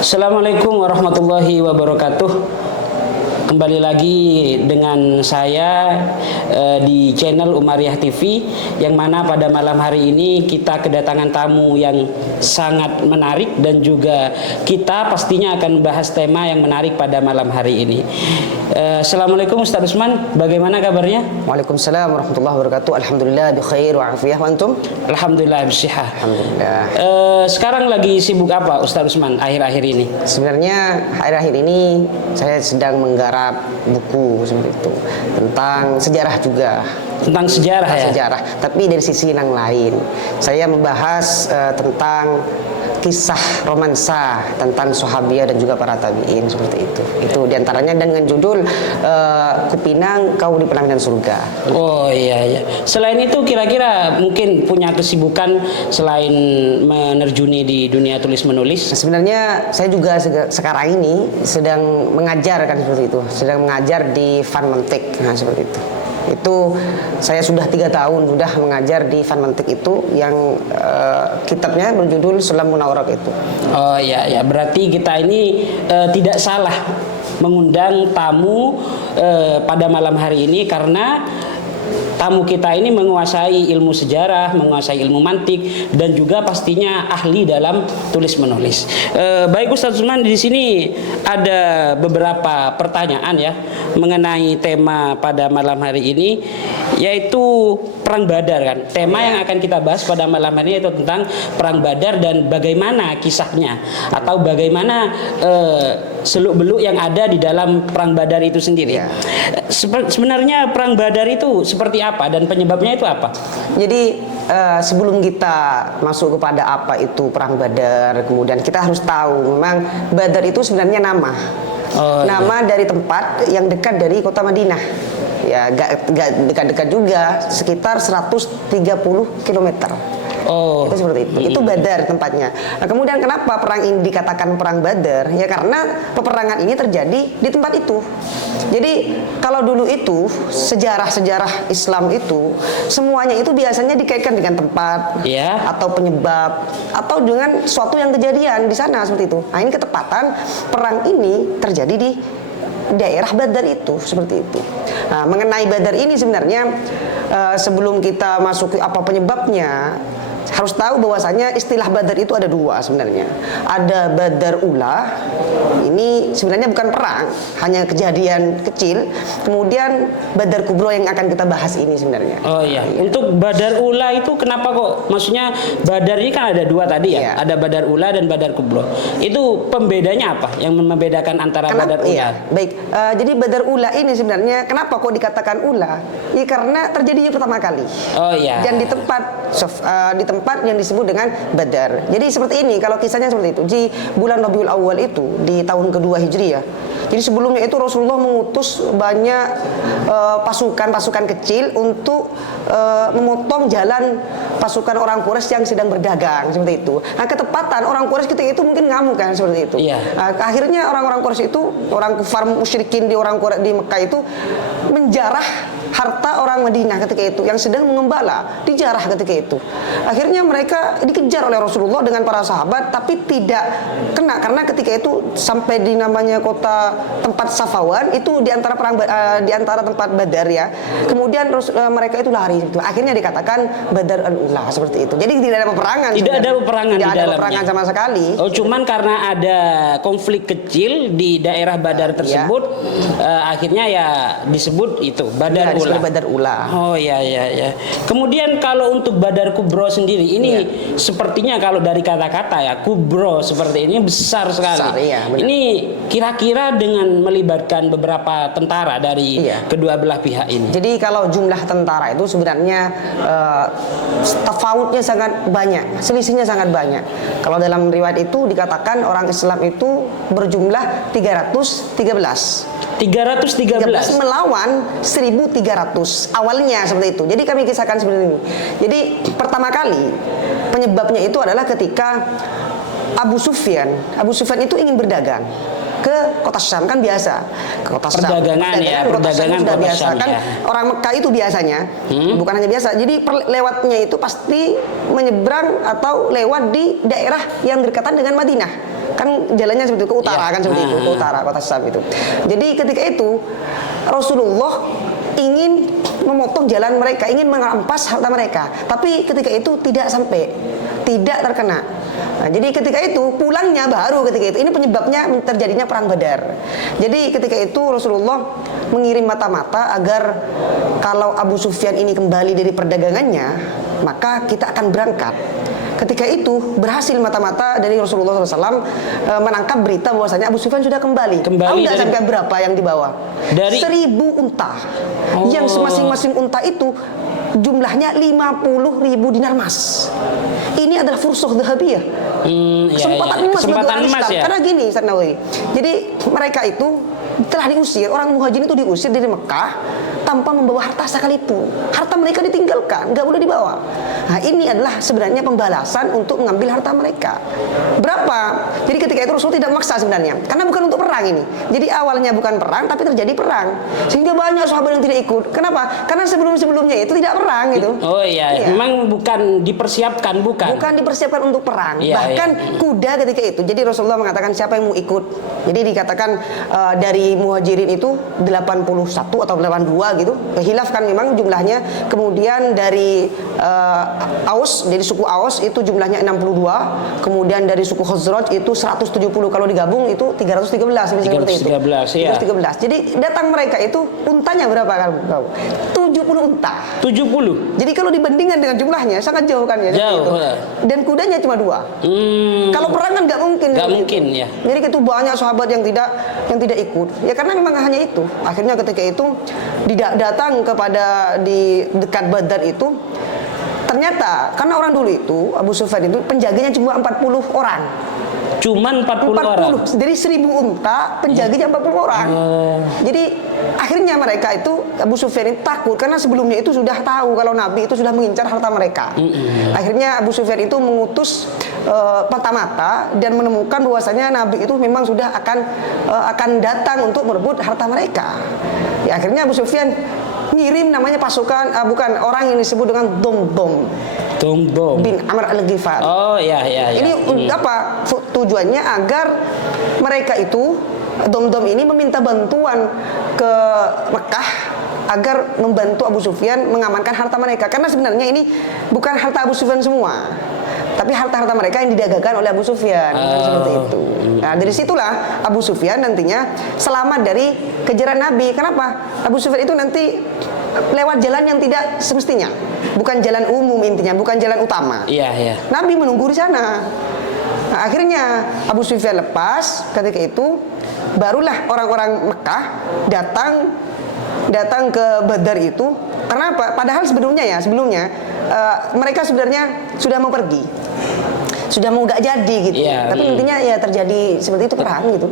Assalamualaikum warahmatullahi wabarakatuh. Kembali lagi dengan saya di channel Umariah TV, yang mana pada malam hari ini kita kedatangan tamu yang sangat menarik, dan juga kita pastinya akan bahas tema yang menarik pada malam hari ini. Assalamualaikum Ustaz Usman, bagaimana kabarnya? Waalaikumsalam warahmatullahi wabarakatuh. Alhamdulillah bi khair wa afiyah, wa antum? Alhamdulillah bisihah. Alhamdulillah. Sekarang lagi sibuk apa Ustaz Usman akhir-akhir ini? Sebenarnya akhir-akhir ini saya sedang menggarap buku seperti itu tentang sejarah juga. Tentang sejarah ya? Sejarah, tapi dari sisi yang lain. Saya membahas tentang kisah romansa tentang Sahabiyah dan juga para tabi'in seperti itu. Itu diantaranya dengan judul Kupinang Kau di Pelaminan Surga. Oh iya iya. Selain itu kira-kira mungkin punya kesibukan selain menerjuni di dunia tulis menulis? Sebenarnya saya juga sekarang ini sedang mengajar kan seperti itu. Sedang mengajar di Funmantik, nah seperti itu. Itu saya sudah 3 tahun sudah mengajar di Funmantik itu, yang kitabnya berjudul Sulamun Awraq itu. Oh iya ya, berarti kita ini tidak salah mengundang tamu pada malam hari ini, karena tamu kita ini menguasai ilmu sejarah, menguasai ilmu mantik, dan juga pastinya ahli dalam tulis menulis. Baik Ustaz Usman, di sini ada beberapa pertanyaan ya mengenai tema pada malam hari ini, yaitu Perang Badar kan. Tema yang akan kita bahas pada malam hari ini itu tentang Perang Badar dan bagaimana kisahnya, atau bagaimana seluk-beluk yang ada di dalam Perang Badar itu sendiri. Sebenarnya Perang Badar itu seperti apa dan penyebabnya itu apa? Jadi sebelum kita masuk kepada apa itu Perang Badar, kemudian kita harus tahu memang Badar itu sebenarnya nama. Nama dari tempat yang dekat dari kota Madinah. Ya, gak dekat-dekat juga, sekitar 130 km. Itu seperti itu. Itu Badar tempatnya. Nah, kemudian kenapa perang ini dikatakan Perang Badar? Ya karena peperangan ini terjadi di tempat itu. Jadi kalau dulu itu sejarah-sejarah Islam itu semuanya itu biasanya dikaitkan dengan tempat, atau penyebab, atau dengan suatu yang kejadian di sana seperti itu. Nah, ini ketepatan perang ini terjadi di daerah Badar itu seperti itu. Nah, mengenai Badar ini sebenarnya sebelum kita masuk ke apa penyebabnya, harus tahu bahwasanya istilah Badar itu ada 2 sebenarnya. Ada Badar Ula, ini sebenarnya bukan perang, hanya kejadian kecil. Kemudian Badar Kubro yang akan kita bahas ini sebenarnya. Oh iya. Untuk Badar Ula itu kenapa kok? Maksudnya Badar ini kan ada 2 tadi ya. Ada Badar Ula dan Badar Kubro. Itu pembedanya apa? Yang membedakan antara Badar Ula? Baik. Jadi Badar Ula ini sebenarnya kenapa kok dikatakan Ula? Ya karena terjadinya pertama kali. Oh iya. Dan di tempat yang disebut dengan Badar. Jadi seperti ini, kalau kisahnya seperti itu. Di bulan Rabiul Awal itu, di tahun kedua Hijriyah. Jadi sebelumnya itu Rasulullah mengutus banyak pasukan kecil untuk memotong jalan pasukan orang Quraisy yang sedang berdagang seperti itu. Nah, ketepatan orang Quraisy ketika itu mungkin ngamuk kan seperti itu. Akhirnya orang-orang Quraisy itu, orang kufar musyrikin di Mekah itu menjarah harta orang Madinah ketika itu yang sedang mengembala, dijarah ketika itu. Akhirnya mereka dikejar oleh Rasulullah dengan para sahabat, tapi tidak kena, karena ketika itu sampai di namanya kota tempat Safawan itu di antara tempat Badar ya. Kemudian mereka itu lari. Akhirnya dikatakan Badar al-Ula seperti itu. Jadi tidak ada peperangan. Tidak ada peperangan di dalamnya. Tidak ada peperangan sama sekali. Oh, cuman karena ada konflik kecil di daerah Badar tersebut, akhirnya ya disebut itu Badar Ula. Badar Ula. Oh iya iya ya. Kemudian kalau untuk Badar Kubro sendiri ini sepertinya kalau dari kata-kata ya, Kubro seperti ini besar sekali. Ini kira-kira dengan melibatkan beberapa tentara dari kedua belah pihak ini. Jadi kalau jumlah tentara itu sebenarnya tafawutnya sangat banyak, selisihnya sangat banyak. Kalau dalam riwayat itu dikatakan orang Islam itu berjumlah 313 melawan 1.300 awalnya seperti itu. Jadi kami kisahkan seperti ini. Jadi pertama kali penyebabnya itu adalah ketika Abu Sufyan itu ingin berdagang ke kota Syam, kan biasa ke kota Syam. Perdagangan sudah biasa kan ya. Orang Mekah itu biasanya bukan hanya biasa. Jadi lewatnya itu pasti menyeberang atau lewat di daerah yang berdekatan dengan Madinah. Kan jalannya seperti itu, ke utara kan seperti itu, ke utara kota Syam itu. Jadi ketika itu Rasulullah ingin memotong jalan mereka, ingin merampas harta mereka, tapi ketika itu tidak sampai, tidak terkena. Nah, jadi ketika itu pulangnya baru ketika itu. Ini penyebabnya terjadinya perang Badar. Jadi ketika itu Rasulullah mengirim mata-mata agar kalau Abu Sufyan ini kembali dari perdagangannya, maka kita akan berangkat. Ketika itu berhasil mata-mata dari Rasulullah SAW menangkap berita bahwasanya Abu Sufyan sudah kembali. Tahu nggak sampai berapa yang dibawa? Dari 1000 unta. Yang masing-masing unta itu jumlahnya 50.000 dinar emas. Ini adalah fursah dhahabiyah. Kesempatan emas bagi orang Islam. Karena gini, Ustaz Nawawi. Jadi mereka itu telah diusir, orang muhajirin itu diusir dari Mekah tanpa membawa harta sekalipun. Harta mereka ditinggalkan, nggak boleh dibawa. Nah, ini adalah sebenarnya pembalasan untuk mengambil harta mereka. Berapa? Jadi ketika itu Rasul tidak maksa sebenarnya, karena bukan untuk perang ini. Jadi awalnya bukan perang, tapi terjadi perang, sehingga banyak sahabat yang tidak ikut. Kenapa? Karena sebelum-sebelumnya itu tidak perang gitu. Oh iya, memang bukan dipersiapkan, bukan dipersiapkan untuk perang. Bahkan kuda ketika itu. Jadi Rasulullah mengatakan siapa yang mau ikut. Jadi dikatakan dari muhajirin itu 81 atau 82 gitu. Khilaf kan memang jumlahnya. Kemudian dari Aus, dari suku Aus itu jumlahnya 62. Kemudian dari suku Khazraj itu 170. Kalau digabung itu 313 seperti itu. 313. Jadi datang mereka itu untanya berapa kamu? 70 unta. 70. Jadi kalau dibandingkan dengan jumlahnya sangat jauh kan ya. Jauh. Gitu. Dan kudanya cuma 2. Kalau perang kan nggak mungkin. Nggak mungkin ya. Jadi itu banyak sahabat yang tidak ikut. Ya karena memang hanya itu. Akhirnya ketika itu datang kepada di dekat Badar itu, ternyata karena orang dulu itu Abu Sufyan itu penjaganya cuma 40 orang. Cuman 40 orang. Dari 1000 unta penjaganya 40 orang. Jadi akhirnya mereka itu Abu Sufyan itu takut karena sebelumnya itu sudah tahu kalau Nabi itu sudah mengincar harta mereka. Akhirnya Abu Sufyan itu mengutus mata-mata dan menemukan bahwasanya Nabi itu memang sudah akan datang untuk merebut harta mereka. Ya, akhirnya Abu Sufyan ngirim namanya pasukan bukan orang yang disebut dengan Domdom bin Amr al-Ghifari. Oh iya. Ini apa tujuannya? Agar mereka itu Domdom ini meminta bantuan ke Mekah agar membantu Abu Sufyan mengamankan harta mereka. Karena sebenarnya ini bukan harta Abu Sufyan semua, tapi harta-harta mereka yang didagangkan oleh Abu Sufyan. Seperti itu. Nah, dari situlah Abu Sufyan nantinya selamat dari kejaran Nabi. Kenapa? Abu Sufyan itu nanti lewat jalan yang tidak semestinya, bukan jalan umum intinya, bukan jalan utama. Iya. Nabi menunggu di sana. Nah, akhirnya Abu Sufyan lepas. Ketika itu barulah orang-orang Mekah datang ke Badar itu. Karena apa? Padahal sebelumnya mereka sebenarnya sudah mau pergi, sudah mau nggak jadi gitu. Tapi intinya ya terjadi seperti itu, perang gitu.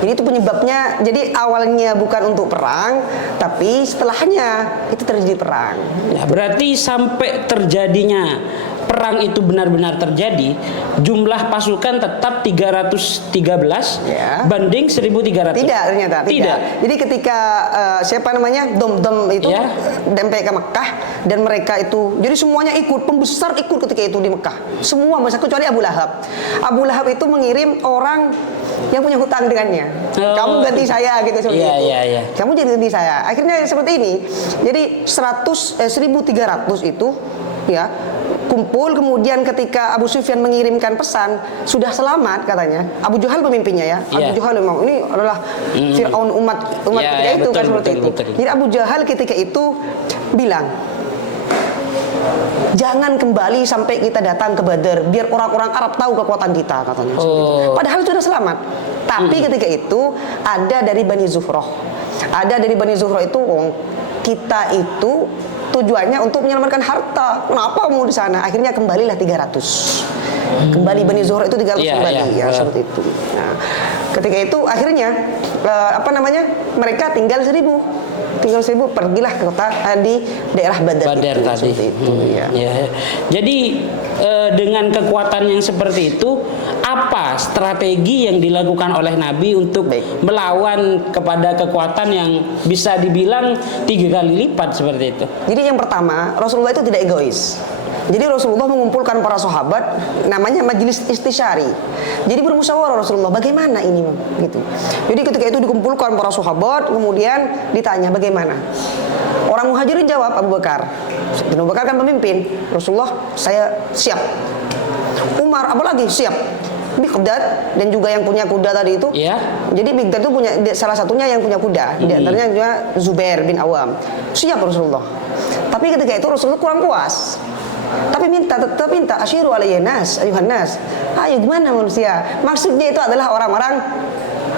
Jadi itu penyebabnya. Jadi awalnya bukan untuk perang, tapi setelahnya itu terjadi perang. Ya, berarti sampai terjadinya perang itu benar-benar terjadi, jumlah pasukan tetap 313 banding 1.300. Tidak, ternyata tidak. Jadi ketika Domdom itu sampai ke Mekah dan mereka itu, jadi semuanya ikut, pembesar ikut ketika itu di Mekah. Semua besar kecuali Abu Lahab. Abu Lahab itu mengirim orang yang punya hutang dengannya. Kamu ganti saya gitu seperti itu. Kamu jadi ganti saya. Akhirnya seperti ini. Jadi 1.300 itu kumpul. Kemudian ketika Abu Sufyan mengirimkan pesan sudah selamat katanya, Abu Jahal pemimpinnya Abu Jahal memang ini adalah Fir'aun umat ketika itu kan seperti itu. Jadi Abu Jahal ketika itu bilang, jangan kembali sampai kita datang ke Badar, biar orang-orang Arab tahu kekuatan kita katanya. Padahal sudah selamat. Tapi ketika itu ada dari Bani Zuhroh. Ada dari Bani Zuhroh itu, kita itu tujuannya untuk menyelamatkan harta. Kenapa mau di sana? Akhirnya kembalilah 300. Kembali Bani Zuhroh itu 300 kembali seperti itu. Nah, ketika itu akhirnya mereka tinggal 1.000. Pergilah ke kota di daerah Badar tadi. Itu, Jadi dengan kekuatan yang seperti itu, apa strategi yang dilakukan oleh Nabi untuk melawan kepada kekuatan yang bisa dibilang 3 kali lipat seperti itu? Jadi yang pertama, Rasulullah itu tidak egois. Jadi Rasulullah mengumpulkan para sahabat, namanya majelis istisyari. Jadi bermusyawarah Rasulullah, bagaimana ini, gitu. Jadi ketika itu dikumpulkan para sahabat, kemudian ditanya bagaimana. Orang Muhajirin jawab, Abu Bakar. Dan Abu Bakar kan pemimpin. Rasulullah, saya siap. Umar, apalagi siap. Miqdad dan juga yang punya kuda tadi itu. Yeah. Jadi Miqdad itu punya salah satunya yang punya kuda. Di antaranya juga Zubair bin Awam. Siap Rasulullah. Tapi ketika itu Rasulullah kurang puas. Tapi tetap minta asyiru alayya nas, ayuhan nas. Ayo gimana manusia? Maksudnya itu adalah orang-orang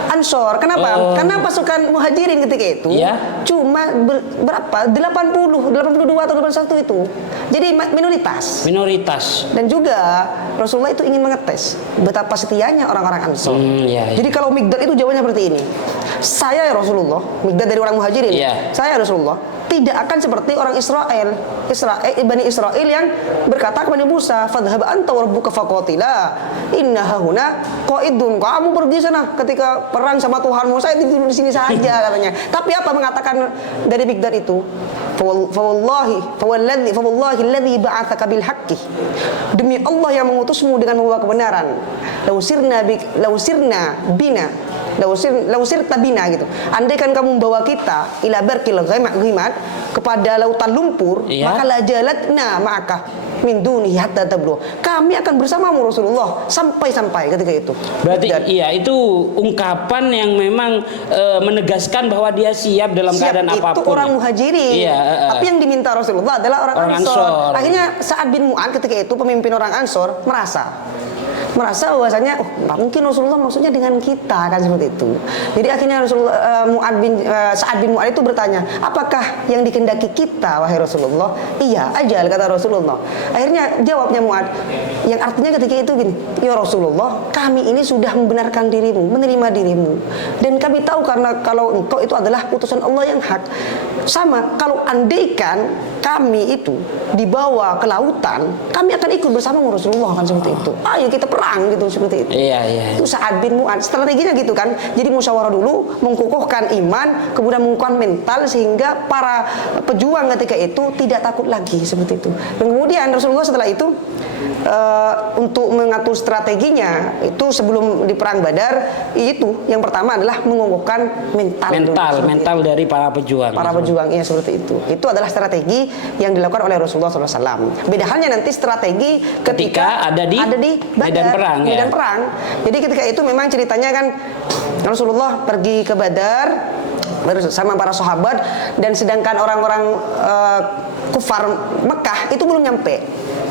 Ansor. Kenapa? Karena pasukan Muhajirin ketika itu cuma berapa? 82 atau 81 itu. Jadi minoritas. Dan juga Rasulullah itu ingin mengetes betapa setianya orang-orang Ansor. Jadi kalau Miqdad itu jawabannya seperti ini. Saya ya Rasulullah, Miqdad dari orang Muhajirin. Saya Rasulullah tidak akan seperti orang Israel, Bani Israel yang berkata kepada Musa, "Fadhhab anta wa rabbuka faqatila, inna hahuna qa'idun." Kamu pergi sana ketika perang sama Tuhanmu, saya di sini saja katanya. Tapi apa mengatakan dari Miqdad itu? Fawallahi alladhi ba'atsaka bil haqqi. Demi Allah yang mengutusmu dengan membawa kebenaran. Lausir tabina gitu. Andaikan kamu membawa kita ila barkil ghimat kepada lautan lumpur, maka la jalatna ma'aka min dunihi hatta tablu. Kami akan bersamamu Rasulullah sampai ketika itu. Berarti itu ungkapan yang memang menegaskan bahwa dia siap dalam keadaan apapun. Itu orang Muhajirin. Tapi yang diminta Rasulullah adalah orang Ansor. Akhirnya Sa'ad bin Mu'adz ketika itu pemimpin orang Ansor merasa bahwasanya nggak mungkin Rasulullah maksudnya dengan kita, kan seperti itu. Jadi akhirnya Sa'ad bin Mu'adz itu bertanya, apakah yang dikehendaki kita wahai Rasulullah? Iya, ajal, kata Rasulullah. Akhirnya jawabnya Mu'adz, yang artinya ketika itu gini, ya Rasulullah, kami ini sudah membenarkan dirimu, menerima dirimu, dan kami tahu karena kalau engkau itu adalah utusan Allah yang hak. Sama, kalau andaikan kami itu dibawa ke lautan, kami akan ikut bersama Rasulullah, kan seperti itu. Ayo kita perang gitu, seperti itu. Itu Sa'ad bin Mu'adz. Strateginya gitu kan. Jadi musyawarah dulu, mengukuhkan iman, kemudian mengukuhkan mental sehingga para pejuang ketika itu tidak takut lagi, seperti itu. Dan kemudian Rasulullah setelah itu untuk mengatur strateginya itu sebelum di perang Badar, itu yang pertama adalah mengukuhkan mental dari para pejuang. Iya, seperti itu. Itu adalah strategi yang dilakukan oleh Rasulullah SAW. Beda halnya nanti strategi ketika ada di Badar, medan perang. Jadi ketika itu memang ceritanya kan Rasulullah pergi ke Badar bersama para sahabat, dan sedangkan orang-orang kufar Mekah itu belum nyampe.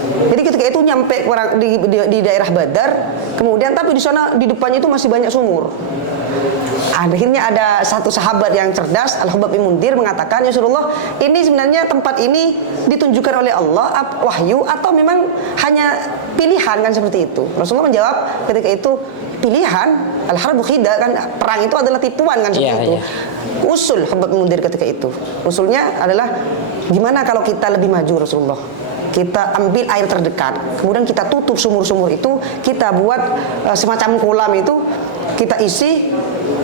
Jadi ketika itu nyampe di daerah Badar, kemudian tapi di sana di depannya itu masih banyak sumur. Akhirnya ada satu sahabat yang cerdas, Al-Hubab bin Mundir, mengatakan, ya Rasulullah, ini sebenarnya tempat ini ditunjukkan oleh Allah wahyu atau memang hanya pilihan, kan seperti itu. Rasulullah menjawab ketika itu, pilihan, al-harbu khida, kan perang itu adalah tipuan, kan seperti itu. Usul Hubab bin Mundir ketika itu, usulnya adalah gimana kalau kita lebih maju Rasulullah, kita ambil air terdekat, kemudian kita tutup sumur-sumur itu, kita buat semacam kolam itu, kita isi,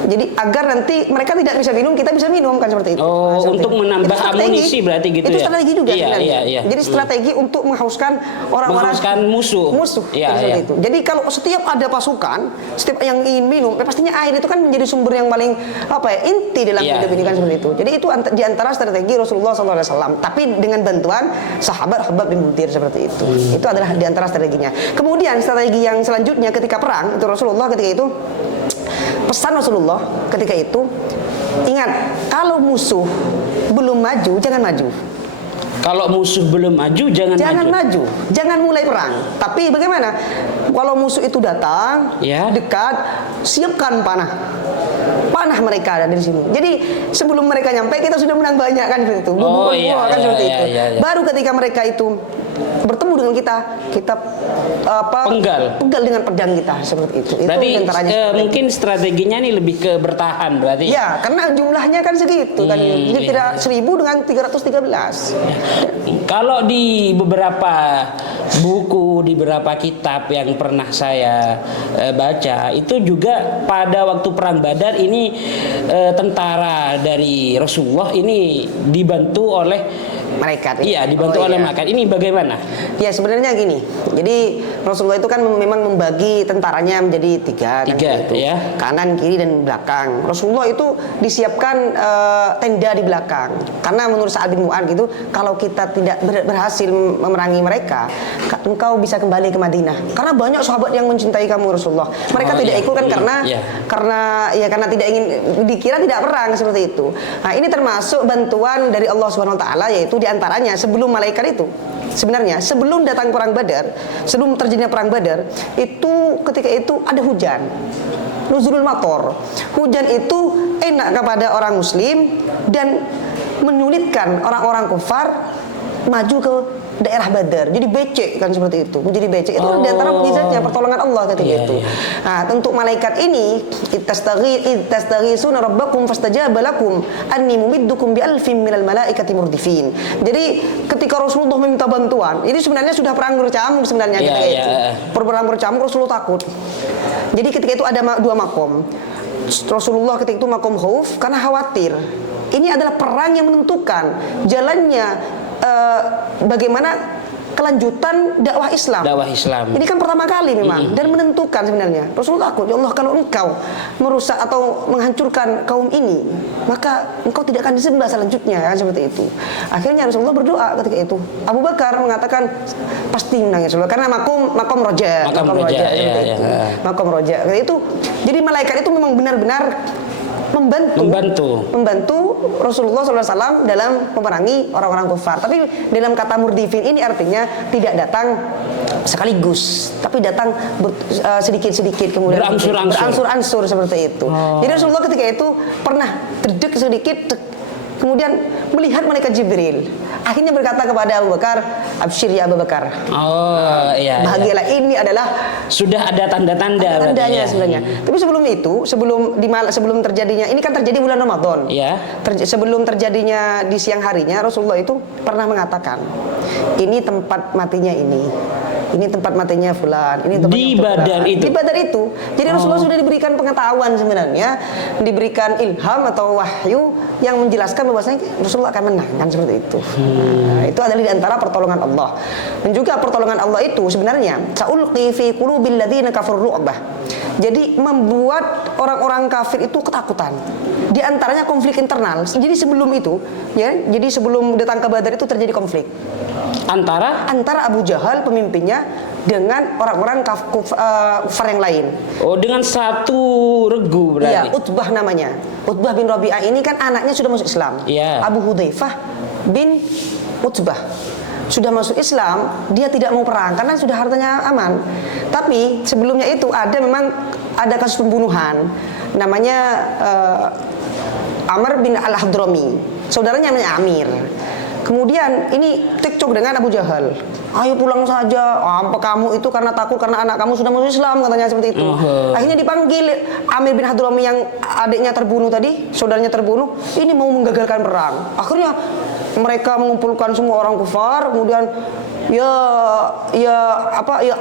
jadi agar nanti mereka tidak bisa minum, kita bisa minum, kan seperti itu. Untuk menambah amunisi berarti gitu itu ya. Itu strategi juga. Iya. Jadi strategi untuk menghauskan orang-orang, musuh. Seperti itu. Jadi kalau setiap ada pasukan, setiap yang ingin minum, pastinya air itu kan menjadi sumber yang paling inti dalam hidup ini, kan seperti itu. Jadi itu di antara strategi Rasulullah SAW. Tapi dengan bantuan sahabat Hubab bin Mundir, seperti itu. Itu adalah di antara strateginya. Kemudian strategi yang selanjutnya ketika perang, itu Rasulullah ketika itu, pesan Rasulullah ketika itu, ingat, kalau musuh belum maju, jangan maju. Kalau musuh belum maju, jangan maju. Jangan mulai perang. Tapi bagaimana? Kalau musuh itu datang, dekat, siapkan panah mereka ada di sini. Jadi sebelum mereka nyampe, kita sudah menang banyak, kan seperti itu. Seperti itu. Baru ketika mereka itu bertemu dengan kita penggal dengan pedang kita, seperti itu. Berarti itu mungkin strateginya nih lebih ke bertahan berarti. Ya, karena jumlahnya kan segitu kan. Jadi tidak 1000 dengan 313. Kalau di beberapa buku, di beberapa kitab yang pernah saya baca, itu juga pada waktu perang Badar ini tentara dari Rasulullah ini dibantu oleh malaikat. Iya, dibantu oleh malaikat. Ini bagaimana? Ya sebenarnya gini. Jadi Rasulullah itu kan memang membagi tentaranya menjadi tiga kan, gitu. Ya. Kanan, kiri, dan belakang. Rasulullah itu disiapkan tenda di belakang. Karena menurut Sa'ad bin Mu'adz gitu, kalau kita tidak berhasil memerangi mereka, engkau bisa kembali ke Madinah. Karena banyak sahabat yang mencintai kamu Rasulullah. Mereka tidak ikut kan karena tidak ingin dikira tidak perang seperti itu. Nah, ini termasuk bantuan dari Allah Subhanahu wa taala, yaitu diantaranya sebelum malaikat itu. Sebenarnya sebelum datang perang Badar, sebelum terjadinya perang Badar, itu ketika itu ada hujan. Nuzulul mator. Hujan itu enak kepada orang muslim dan menyulitkan orang-orang kufar maju ke daerah Badar. Jadi becek kan seperti itu. Menjadi becek itu di antara mukjizatnya pertolongan Allah ketika itu. Nah, untuk malaikat ini ittastaghisuna rabbakum fastajaba lakum anni mumiddukum bi alfin minal malaikati murdifin. Jadi ketika Rasulullah meminta bantuan, ini sebenarnya sudah perang berkecamuk sebenarnya ketika itu. Perang berkecamuk Rasulullah takut. Jadi ketika itu ada dua makom. Rasulullah ketika itu makom khauf karena khawatir. Ini adalah perang yang menentukan jalannya bagaimana kelanjutan dakwah Islam. Dakwah Islam. Ini kan pertama kali memang dan menentukan sebenarnya. Rasulullah takut, ya Allah, kalau engkau merusak atau menghancurkan kaum ini, maka engkau tidak akan disembah selanjutnya kan seperti itu. Akhirnya Rasulullah berdoa ketika itu. Abu Bakar mengatakan pasti menang ya Rasulullah karena makom roja. Makom roja. Itu jadi malaikat itu memang benar-benar membantu Rasulullah SAW dalam memerangi orang-orang kufar. Tapi dalam kata murdifin ini artinya tidak datang sekaligus, tapi datang sedikit-sedikit kemudian berangsur-angsur seperti itu. Jadi Rasulullah ketika itu pernah terdek sedikit, kemudian melihat malaikat Jibril. Akhirnya berkata kepada Abu Bakar, "Absyir ya Abu Bakar." Bahagialah, ini adalah sudah ada tandanya sebenarnya. Tapi sebelum itu, sebelum terjadinya, ini kan terjadi bulan Ramadan. Sebelum terjadinya di siang harinya, Rasulullah itu pernah mengatakan, "Ini tempat matinya ini. Ini tempat matinya fulan, ini tempat di Badar itu." Di Badar itu. Jadi Rasulullah sudah diberikan pengetahuan sebenarnya, diberikan ilham atau wahyu yang menjelaskan bahwasanya Rasulullah akan menang kan seperti itu. Nah, itu adalah di antara pertolongan Allah. Dan juga pertolongan Allah itu sebenarnya sa'ulqi fi qulubil ladzina kafaru ru'bah. Jadi membuat orang-orang kafir itu ketakutan. Di antaranya konflik internal. Jadi sebelum itu, jadi sebelum datang ke Badar itu terjadi konflik antara Abu Jahal pemimpinnya dengan orang-orang kafir yang lain. Dengan satu regu berarti. Iya, Utbah namanya. Utbah bin Rabi'ah ini kan anaknya sudah masuk Islam. Abu Hudzaifah bin Utbah sudah masuk Islam, dia tidak mau perang karena sudah hartanya aman. Tapi sebelumnya itu memang ada kasus pembunuhan. Namanya Amr bin Al-Hadrami. Saudaranya namanya Amir. Kemudian ini cekcok dengan Abu Jahal. "Ayo pulang saja. Apa kamu itu karena takut karena anak kamu sudah masuk Islam," katanya seperti itu. Akhirnya dipanggil Amir bin Hadrami yang adiknya terbunuh tadi, saudaranya terbunuh. Ini mau menggagalkan perang. Akhirnya mereka mengumpulkan semua orang kufar, kemudian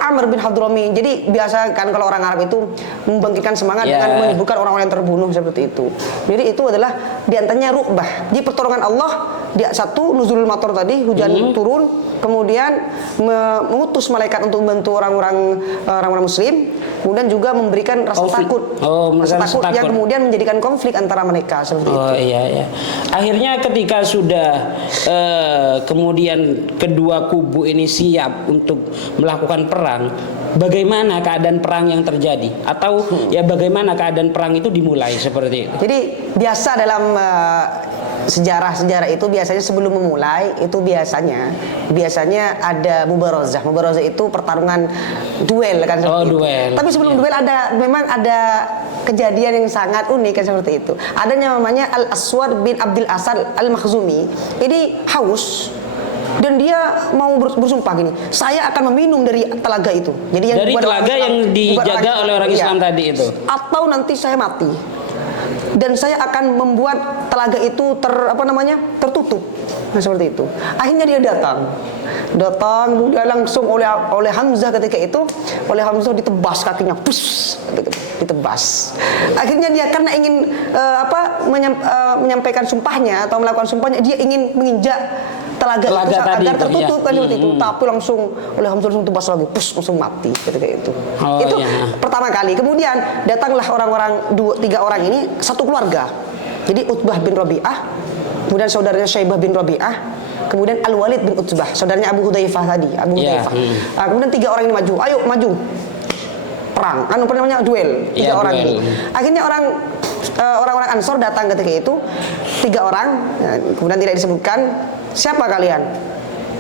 Amr bin Hadrami. Jadi biasa kan kalau orang Arab itu membangkitkan semangat dengan menyebutkan orang-orang yang terbunuh seperti itu. Jadi itu adalah diantaranya ru'bah. Di pertolongan Allah, satu nuzulul mator tadi, hujan turun, kemudian mengutus malaikat untuk membantu orang-orang muslim, kemudian juga memberikan rasa takut. Rasa takut yang kemudian menjadikan konflik antara mereka seperti itu. Akhirnya ketika sudah kemudian kedua kubu ini siap untuk melakukan perang, bagaimana keadaan perang yang terjadi? Atau bagaimana keadaan perang itu dimulai seperti itu? Jadi biasa dalam sejarah itu biasanya sebelum memulai itu biasanya ada mubarazah. Mubarazah itu pertarungan duel kan seperti itu. Tapi sebelum duel memang ada kejadian yang sangat unik kan seperti itu. Adanya namanya Al-Aswad bin Abdul Asad Al-Makhzumi. Ini haus dan dia mau bersumpah gini, "Saya akan meminum dari telaga itu." Jadi dari telaga yang dijaga oleh orang Islam tadi itu. Atau nanti saya mati. Dan saya akan membuat telaga itu tertutup. Nah, seperti itu. Akhirnya dia datang, kemudian langsung oleh Hamzah ketika itu, oleh Hamzah ditebas kakinya, ditebas. Akhirnya dia karena ingin menyampaikan sumpahnya atau melakukan sumpahnya, dia ingin menginjak telaga itu tadi agar itu, tertutup iya. kan seperti itu. Tapi langsung oleh Hamzah langsung tebas lagi, pus, langsung mati ketika itu. Itu pertama kali. Kemudian datanglah orang-orang 3 orang ini satu keluarga. Jadi Utbah bin Rabi'ah, kemudian saudaranya Syaibah bin Rabi'ah, kemudian Al-Walid bin Utbah, saudaranya Abu Hudzaifah tadi, Abu Hudzaifah. Kemudian 3 orang ini maju, ayo maju perang, apa namanya, duel, 3 orang duel. ini. Akhirnya orang-orang Ansor datang ketika itu 3 orang, kemudian tidak disebutkan siapa kalian.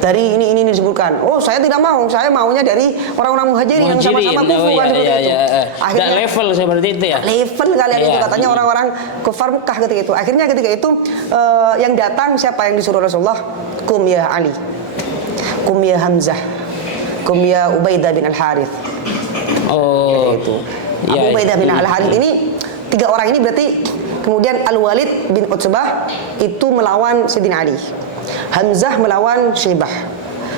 Dari ini disebutkan. Oh, saya tidak mau. Saya maunya dari orang-orang muhajirin yang sama-sama kufu kan seperti itu. Akhirnya level seperti itu ya. Level kalian itu katanya orang-orang kufar Mekah ketika itu. Akhirnya ketika itu yang datang siapa yang disuruh Rasulullah? Kum ya Ali. Kum ya Hamzah. Kum ya Ubaidah bin Al-Harith. Oh, itu. Abu Ubaidah bin Al-Harith ini 3 orang ini berarti kemudian Al-Walid bin Utbah itu melawan Sayyidina Ali. Hamzah melawan Syaibah.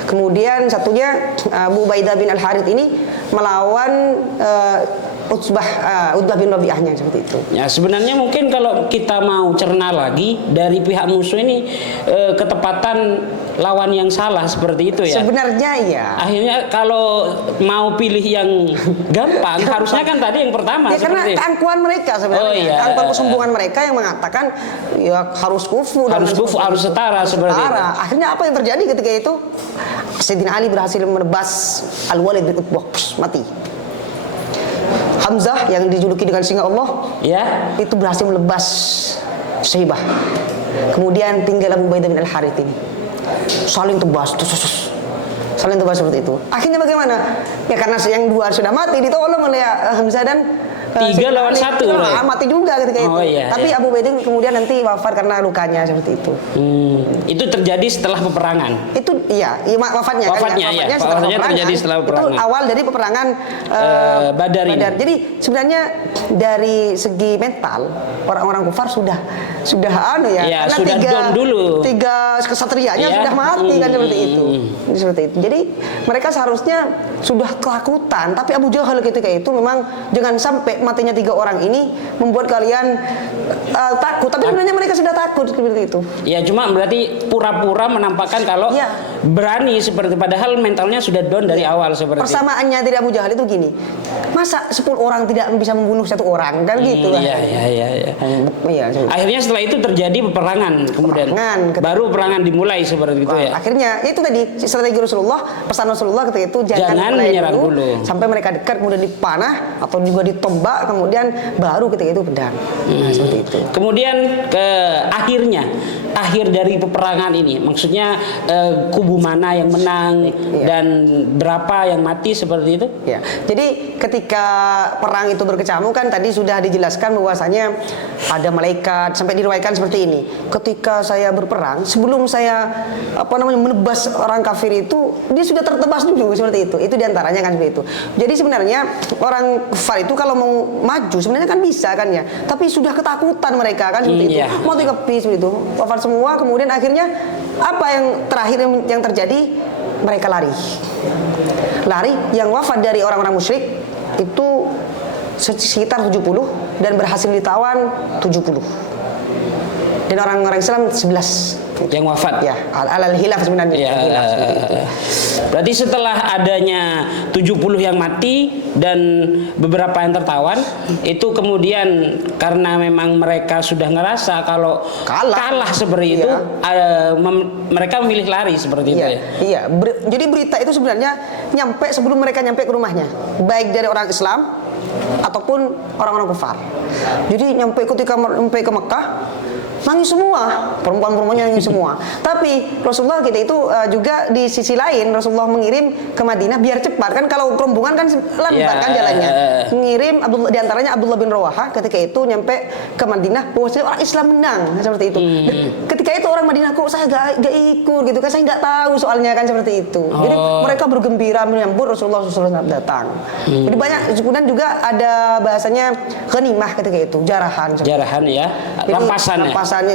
Kemudian satunya Abu Ubaidah bin Al-Harith ini melawan Utbah bin Rabi'ahnya seperti itu. Ya, sebenarnya mungkin kalau kita mau cerna lagi dari pihak musuh ini ketepatan lawan yang salah seperti itu ya. Sebenarnya ya. Akhirnya kalau mau pilih yang gampang harusnya kan tadi yang pertama ya, karena keangkuhan mereka sebenarnya. Oh, iya. Keangkuhan kesombongan mereka yang mengatakan ya harus kufu, harus setara seperti itu. Akhirnya apa yang terjadi ketika itu? Sayyidina Ali berhasil menebas Al-Walid bin Utbah, mati. Hamzah yang dijuluki dengan singa Allah, ya, itu berhasil melebas Syaibah. Kemudian tinggal Abu Ubaidah bin Al-Harith ini. Saling tebas, saling tebas seperti itu. Akhirnya bagaimana? Ya karena yang 2 sudah mati, ditolong oleh Hamzah dan 3 lawan 1 mati juga ketika itu. Iya, tapi Abu Ubaidah kemudian nanti wafat karena lukanya seperti itu. Itu terjadi setelah peperangan. Itu wafatnya terjadi setelah peperangan. Itu awal dari peperangan Badar. Jadi sebenarnya dari segi mental orang-orang kufar sudah karena sudah down dulu. 3 kesatrianya sudah mati kan seperti itu. Jadi mereka seharusnya sudah ketakutan, tapi Abu Jahal ketika itu memang jangan sampai matinya 3 orang ini membuat kalian takut, tapi sebenarnya mereka sudah takut seperti itu. Ya cuma berarti pura-pura menampakkan kalau berani seperti padahal mentalnya sudah down dari awal seperti. Persamaannya dari Abu Jahal itu gini. Masa 10 orang tidak bisa membunuh 1 orang kan gitu lah. Iya. Akhirnya setelah itu terjadi peperangan kemudian baru peperangan dimulai seperti itu ya. Akhirnya itu tadi strategi Rasulullah, pesan Rasulullah ketika itu jangan menyerang dulu sampai mereka dekat kemudian dipanah atau juga ditombak kemudian baru ketika itu pedang. Seperti itu. Kemudian akhir dari peperangan ini maksudnya kubu mana yang menang dan berapa yang mati seperti itu? Ya. Jadi ketika perang itu berkecamuk kan tadi sudah dijelaskan bahwasanya ada malaikat sampai diriwayatkan seperti ini. Ketika saya berperang sebelum saya menebas orang kafir itu dia sudah tertebas dulu seperti itu. Itu diantaranya kan seperti itu. Jadi sebenarnya orang kafir itu kalau mau maju sebenarnya kan bisa kan ya. Tapi sudah ketakutan mereka kan seperti itu. Mau dikepi seperti itu. Wafat semua kemudian akhirnya apa yang terakhir yang terjadi? Mereka lari yang wafat dari orang-orang musyrik itu sekitar 70 dan berhasil ditawan 70 dan orang-orang Islam 11 yang wafat ya alal hilaf sebenarnya berarti setelah adanya 70 yang mati dan beberapa yang tertawan itu kemudian karena memang mereka sudah ngerasa kalau kalah seperti itu mereka memilih lari seperti itu ya. Jadi berita itu sebenarnya nyampe sebelum mereka nyampe ke rumahnya baik dari orang Islam ataupun orang-orang kufar. Jadi ketika nyampe ke Mekah nangis semua, perempuan-perempuannya nangis semua. Tapi Rasulullah kita itu juga di sisi lain Rasulullah mengirim ke Madinah biar cepat kan kalau rombongan kan lambat kan jalannya. Mengirim diantaranya Abdullah bin Rawaha ketika itu nyampe ke Madinah bahwasanya orang Islam menang seperti itu. Dan ketika itu orang Madinah kok saya gak ikut gitu kan saya nggak tahu soalnya kan seperti itu. Jadi mereka bergembira menyambut Rasulullah SAW datang. Jadi banyak kemudian juga ada bahasanya ghanimah ketika itu jarahan ya rampasan.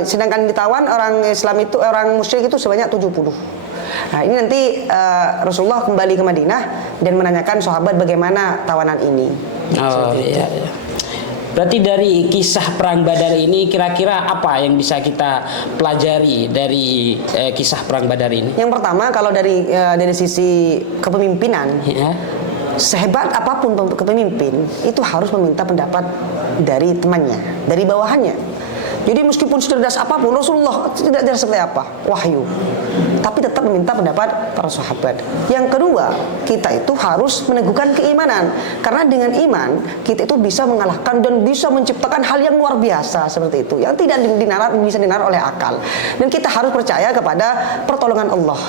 Sedangkan ditawan orang Islam itu orang musyrik itu sebanyak 70. Nah ini nanti Rasulullah kembali ke Madinah dan menanyakan sahabat bagaimana tawanan ini. Berarti dari kisah perang Badar ini kira-kira apa yang bisa kita pelajari dari kisah perang Badar ini? Yang pertama, kalau dari sisi kepemimpinan, Ya. sehebat apapun kepemimpin itu harus meminta pendapat dari temannya, dari bawahannya. Jadi meskipun cerdas apapun, Rasulullah tidak seperti apa, wahyu, tapi tetap meminta pendapat para sahabat. Yang kedua, kita itu harus meneguhkan keimanan, karena dengan iman kita itu bisa mengalahkan dan bisa menciptakan hal yang luar biasa seperti itu, yang tidak bisa dinalar oleh akal. Dan kita harus percaya kepada pertolongan Allah.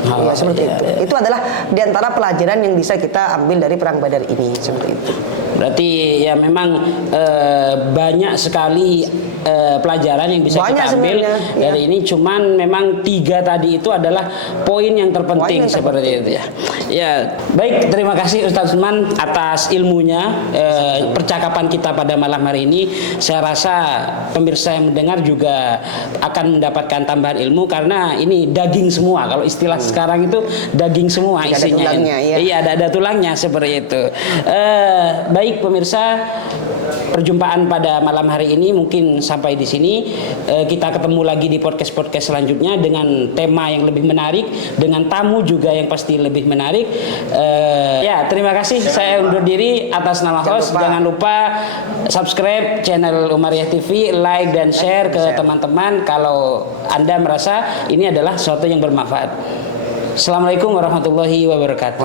Ya, seperti itu. Itu adalah diantara pelajaran yang bisa kita ambil dari perang Badar ini, seperti itu. Berarti ya memang banyak sekali pelajaran yang bisa kita ambil dari ini. Cuman memang 3 tadi itu adalah poin yang terpenting seperti itu ya. Ya, baik, terima kasih Ustaz Usman atas ilmunya, percakapan kita pada malam hari ini. Saya rasa pemirsa yang mendengar juga akan mendapatkan tambahan ilmu karena ini daging semua. Kalau istilah sekarang itu daging semua isinya. Iya, ada tulangnya seperti itu. Baik pemirsa, perjumpaan pada malam hari ini mungkin sampai di sini. Kita ketemu lagi di podcast selanjutnya dengan tema yang lebih menarik, dengan tamu juga yang pasti lebih menarik. Ya, terima kasih. Saya undur diri atas nama host. Jangan lupa subscribe channel Umariah TV, like dan share ke teman-teman kalau Anda merasa ini adalah sesuatu yang bermanfaat. Assalamualaikum warahmatullahi wabarakatuh.